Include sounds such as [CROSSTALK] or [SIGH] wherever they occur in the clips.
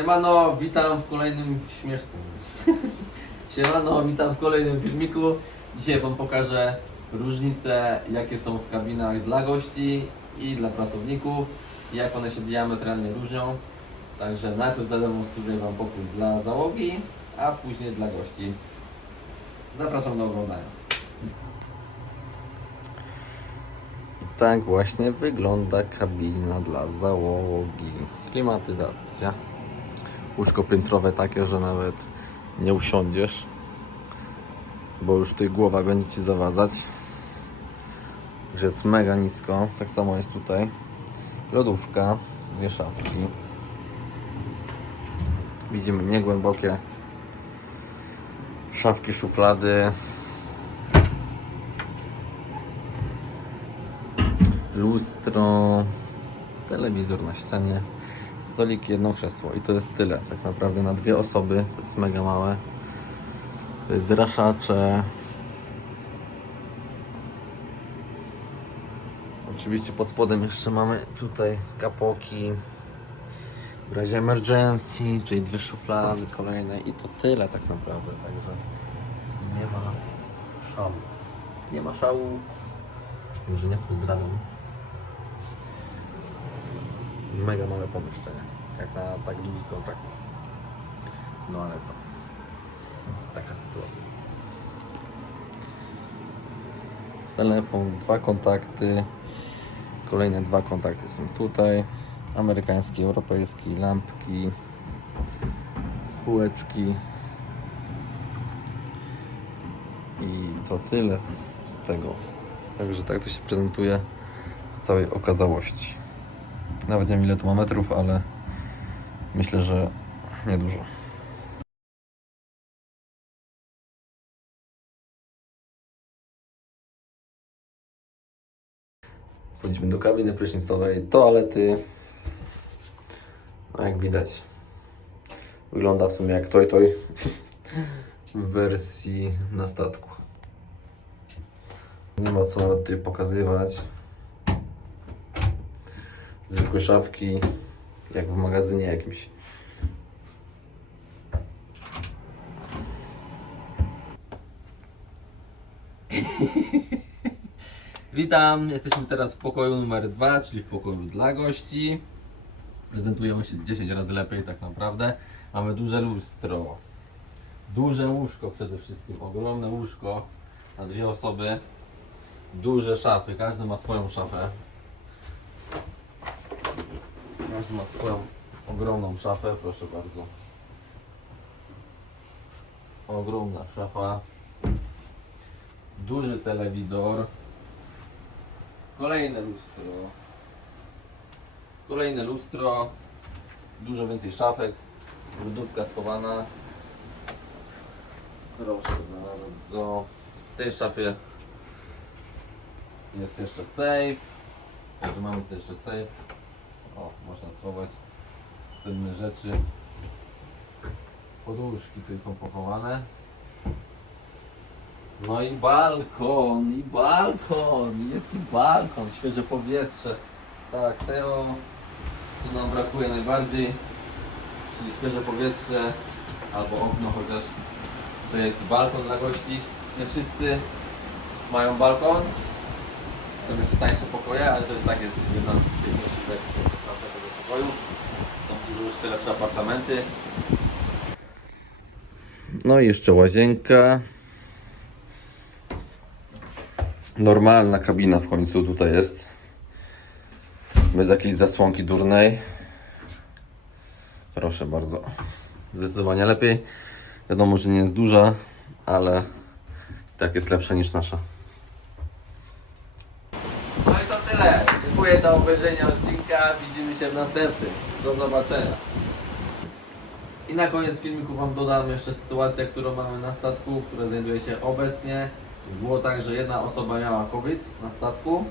Siemano, witam w kolejnym śmiesznym. [LAUGHS] Siemano, witam w kolejnym filmiku. Dzisiaj Wam pokażę różnice, jakie są w kabinach dla gości i dla pracowników jak one się diametralnie różnią. Także najpierw zademonstruję Wam pokój dla załogi, a później dla gości. Zapraszam do oglądania. Tak właśnie wygląda kabina dla załogi. Klimatyzacja. Łóżko piętrowe takie, że nawet nie usiądziesz, bo już tutaj głowa będzie Ci zawadzać. Że jest mega nisko. Tak samo jest tutaj. Lodówka, dwie szafki. Widzimy niegłębokie szafki, szuflady. lustro, telewizor na ścianie, stolik, jedno krzesło i to jest tyle. Tak naprawdę na dwie osoby to jest mega małe. To jest zraszacze. Oczywiście pod spodem jeszcze mamy tutaj kapoki. W razie emergency, tutaj dwie szuflady kolejne i to tyle tak naprawdę, także nie ma szału. Nie ma szału. Może nie pozdrawiam. Mega małe pomieszczenie, jak na tak długi kontrakt. No ale co? Taka sytuacja. Telefon, dwa kontakty. Kolejne dwa kontakty są tutaj. Amerykański, europejski, lampki, półeczki. I to tyle z tego. Także tak to się prezentuje w całej okazałości. Nawet nie wiem ile tu ma metrów, ale myślę, że niedużo. Wchodzimy do kabiny prysznicowej, toalety. No jak widać, wygląda w sumie jak toj toj w wersji na statku. Nie ma co tutaj pokazywać. Zwykłe szafki, jak w magazynie jakimś. [LAUGHS] Witam, jesteśmy teraz w pokoju numer 2, czyli w pokoju dla gości. Prezentujemy się 10 razy lepiej tak naprawdę. Mamy duże lustro, duże łóżko przede wszystkim, ogromne łóżko na dwie osoby, duże szafy, każdy ma swoją szafę. Każdy ma swoją ogromną szafę, proszę bardzo. Ogromna szafa. Duży telewizor. Kolejne lustro. Kolejne lustro. Dużo więcej szafek. Lodówka schowana. Proszę bardzo. W tej szafie jest jeszcze safe. Także mamy tutaj jeszcze safe. O, można schować cenne rzeczy. Poduszki tutaj są pochowane. No i balkon, i balkon, jest i balkon, świeże powietrze. Tak, tego co nam brakuje najbardziej, czyli świeże powietrze albo okno chociaż. To jest balkon dla gości. Nie wszyscy mają balkon. Są jeszcze tańsze pokoje, ale to jest tak, jest jedna z piękniejszych wersji naprawdę tego pokoju. Są dużo jeszcze lepsze apartamenty. No i jeszcze łazienka. Normalna kabina w końcu tutaj jest. Bez jakiejś zasłonki durnej. Proszę bardzo. Zdecydowanie lepiej. Wiadomo, że nie jest duża, ale tak jest lepsza niż nasza. No i to tyle. Dziękuję za obejrzenie odcinka. Widzimy się w następnym. Do zobaczenia. I na koniec filmiku Wam dodam jeszcze sytuację, którą mamy na statku, która znajduje się obecnie. Było tak, że jedna osoba miała COVID na statku,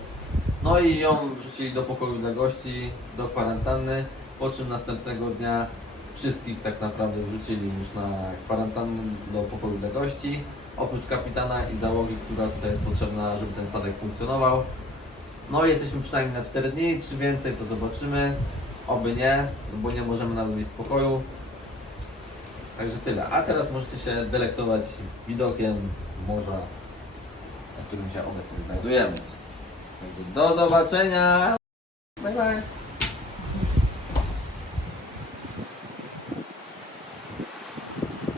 no i ją wrzucili do pokoju dla gości, do kwarantanny, po czym następnego dnia wszystkich tak naprawdę wrzucili już na kwarantannę do pokoju dla gości, oprócz kapitana i załogi, która tutaj jest potrzebna, żeby ten statek funkcjonował. No jesteśmy przynajmniej na 4 dni, czy więcej to zobaczymy. Oby nie, bo nie możemy nawet w spokoju. Także tyle. A teraz możecie się delektować widokiem morza, na którym się obecnie znajdujemy. Także do zobaczenia! Bye bye!